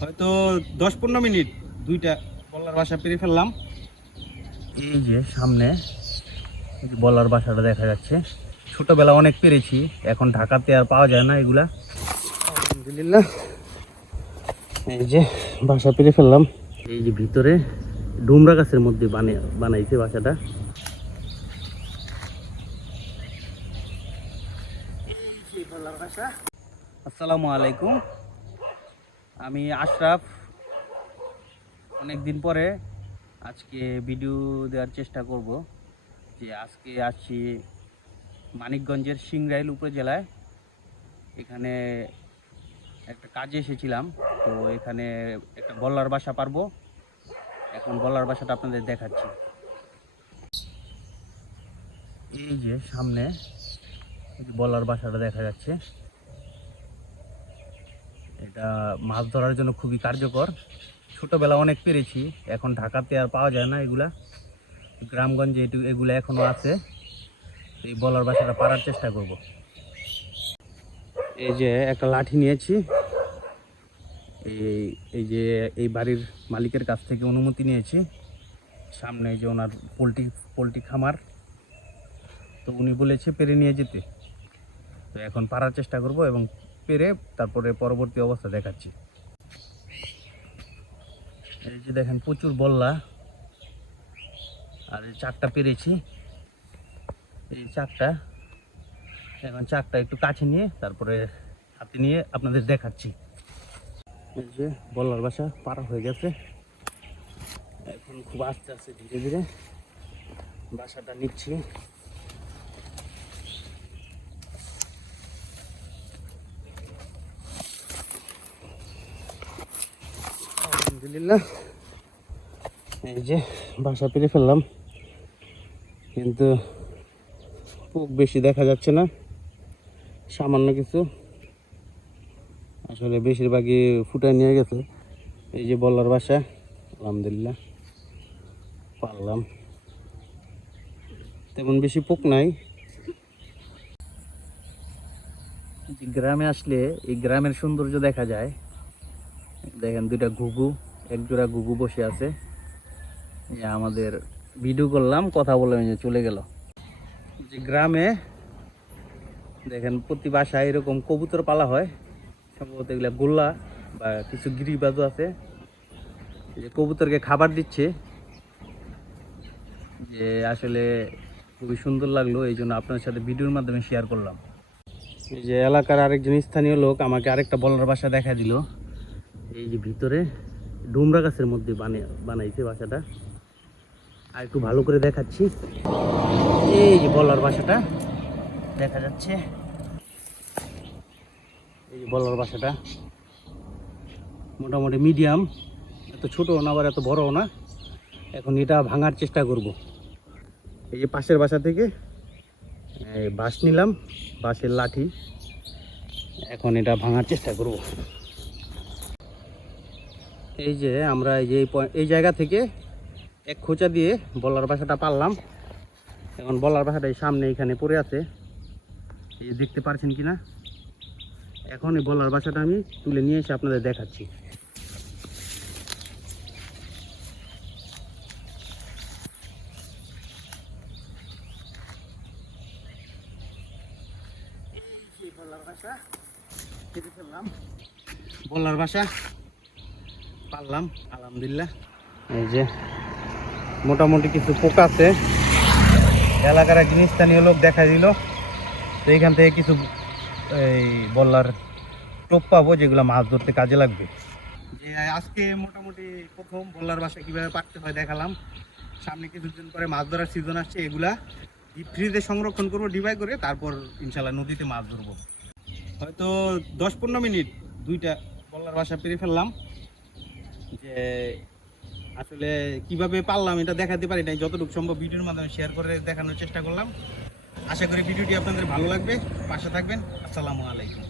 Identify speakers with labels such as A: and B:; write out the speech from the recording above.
A: হয়তো দশ পনেরো মিনিট দুইটা বলার বাসা পেরে ফেললাম।
B: এই যে সামনে এই যে বলার বাসাটা দেখা যাচ্ছে। ছোটবেলা অনেক পেরেছি এখন ঢাকাতে আর পাওয়া যায় না এগুলা।
A: আলহামদুলিল্লাহ। এই যে বাসা পেরে ফেললাম।
B: এই যে ভিতরে ডুমরা গাছের মধ্যে বানিয়ে বানাইছে বাসাটা আসসালামু আলাইকুম। আমি আশরাফ। অনেক দিন পরে আজকে ভিডিও দেওয়ার চেষ্টা করব যে আজকে আসছি মানিকগঞ্জের সিংরাইল উপজেলায়। এখানে একটা কাজে এসেছিলাম, তো এখানে একটা বল্লার বাসা পারব। এখন বল্লার বাসাটা আপনাদের দেখাচ্ছি। এই যে সামনে বলার বাসাটা দেখা যাচ্ছে। এটা মাছ ধরার জন্য খুবই কার্যকর। ছোটোবেলা অনেক পেরেছি, এখন ঢাকাতে আর পাওয়া যায় না এগুলা। গ্রামগঞ্জে এটু এগুলো এখনও আছে। এই বলার বাসাটা পারার চেষ্টা করব। এই যে একটা লাঠি নিয়েছি। এই এই যে এই বাড়ির মালিকের কাছ থেকে অনুমতি নিয়েছি। সামনে যে ওনার পোলট্রি পোলট্রি খামার। তো উনি বলেছে পেরে নিয়ে যেতে। তো এখন পারার চেষ্টা করব এবং পেরে তারপরে পরবর্তী অবস্থা দেখাচ্ছি। এই যে দেখেন প্রচুর বল্লা। আর এই চাকটা পেরেছি। এই চাকটা, এখন চাকটা একটু কাছে নিয়ে তারপরে হাতে নিয়ে আপনাদের দেখাচ্ছি। এই যে বল্লার বাসা পারা হয়ে গেছে। এখন খুব আস্তে আস্তে ধীরে ধীরে বাসাটা নিচ্ছি।
A: আলহামদুলিল্লাহ। এই যে বাসা পেরে ফেললাম। কিন্তু খুব বেশি দেখা যাচ্ছে না। সামান্য কিছু। আসলে বেশিরভাগই ফুটায় নিয়ে গেছে। এই যে বলার বাসা। আলহামদুলিল্লাহ। পারলাম। তেমন বেশি পোক নাই।
B: গ্রামে আসলে এই গ্রামের সৌন্দর্য দেখা যায়। দেখেন দুইটা ঘুঘু। এক জোড়া ঘুঘু বসে আছে। আমাদের ভিডিও করলাম, কথা যে চলে গেল।
A: যে গ্রামে, দেখেন প্রতি বাসায় এরকম কবুতর পালা হয়। সম্ভবত এগুলা গোল্লা বা কিছু গিরিবাজও আছে। যে কবুতরকে খাবার দিচ্ছে। যে আসলে খুবই সুন্দর লাগল, এই জন্য আপনার সাথে ভিডিওর মাধ্যমে শেয়ার করলাম। এই যে এলাকার আরেকজন স্থানীয় লোক আমাকে আরেকটা বলার বাসা দেখা দিল।
B: এই যে ভিতরে ডুমরা গাছের মধ্যে বানাইছে বাসাটা। আর একটু ভালো করে দেখাচ্ছি। এই যে বলার বাসাটা, দেখা যাচ্ছে। এই যে বলার বাসাটা, মোটামুটি মিডিয়াম। এত ছোটো না, আবার এত বড়ও না। এখন এটা ভাঙার চেষ্টা করব।
A: এই যে পাশের বাসা থেকে বাঁশ নিলাম বাঁশের লাঠি।
B: এখন এটা ভাঙার চেষ্টা করব।
A: এই যে আমরা এই যে এই জায়গা থেকে এক খোঁচা দিয়ে বলার বাসাটা পারলাম। এখন বলার বাসাটা এই সামনে এখানে পড়ে আছে। এই দেখতে পারছেন কি না এখন এই বলার বাসাটা আমি তুলে নিয়ে এসে আপনাদের দেখাচ্ছি। বলার বাসা বাসা পারলাম আলহামদুলিল্লাহ। এই যে মোটামুটি কিছু পোকা আছে। এলাকার একজন স্থানীয় লোক দেখা দিল। তো এখান থেকে কিছু এই বল্লার টোপ পাবো যেগুলো মাছ ধরতে কাজে লাগবে। যে আজকে মোটামুটি প্রথম বল্লার বাসা কীভাবে পাকতে হয় দেখালাম। সামনে কিছুদিন পরে মাছ ধরার সিজন আসছে এগুলা। ডিপ ফ্রিজে সংরক্ষণ করব ডিবাই করে তারপর ইনশাল্লাহ নদীতে মাছ ধরবো। হয়তো দশ পনেরো মিনিট দুইটা বল্লার বাসা পেরে ফেললাম। যে আসলে কীভাবে পারলাম এটা দেখাতে পারি নাই। যতটুকু সম্ভব ভিডিওর মাধ্যমে শেয়ার করে দেখানোর চেষ্টা করলাম। আশা করি ভিডিওটি আপনাদের ভালো লাগবে। পাশে থাকবেন। আসসালামু আলাইকুম।